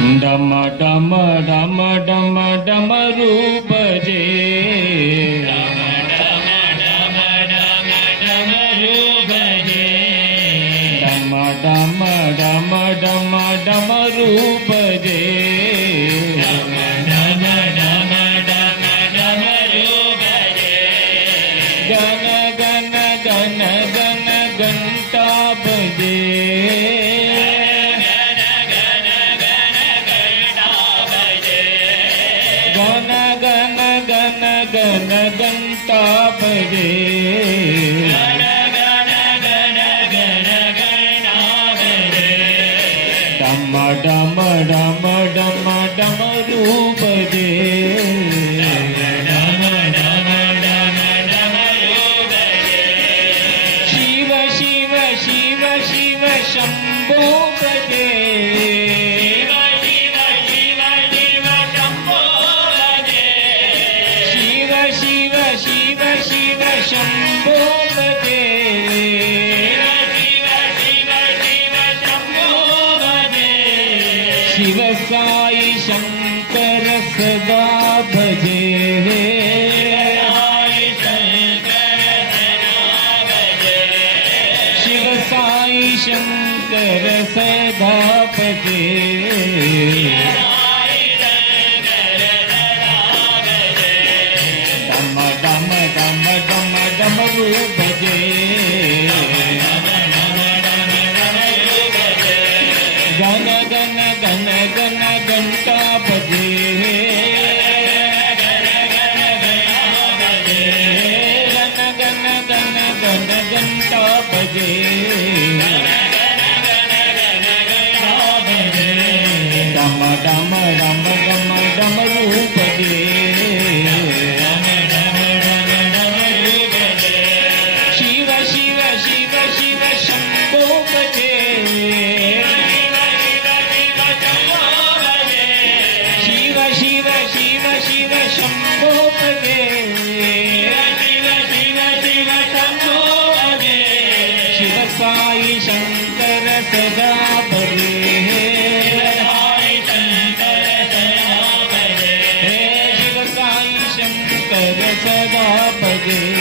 डम डम डम डम डमरू बजे डम डम डम डम डमरू बजे डम डम डम डम डमरू बजे डम डम डम डम डमरू बजे गन गन गन गन घंटा बजे गन गन गन गन घंटा बजे डम डम डम डम डमरू बजे शिव शिव शिव शिव शंभो बजे शिव शिव शिव शिव शंभो बजे शिव साई शंकर सदा भजे शिव साई शंकर सदा भजे डम डम डम डम डमरू बजे गन गन गन गन घंटा बजे गन गन गन गन घंटा बजे डम डम डम डम डमरू बजे शिव शिव शिव शिव शंभो बजे शिव शिव शिव शिव शंभो बजे शिव साई शंकर सदा भजे शिव साई शंकर सदा भजे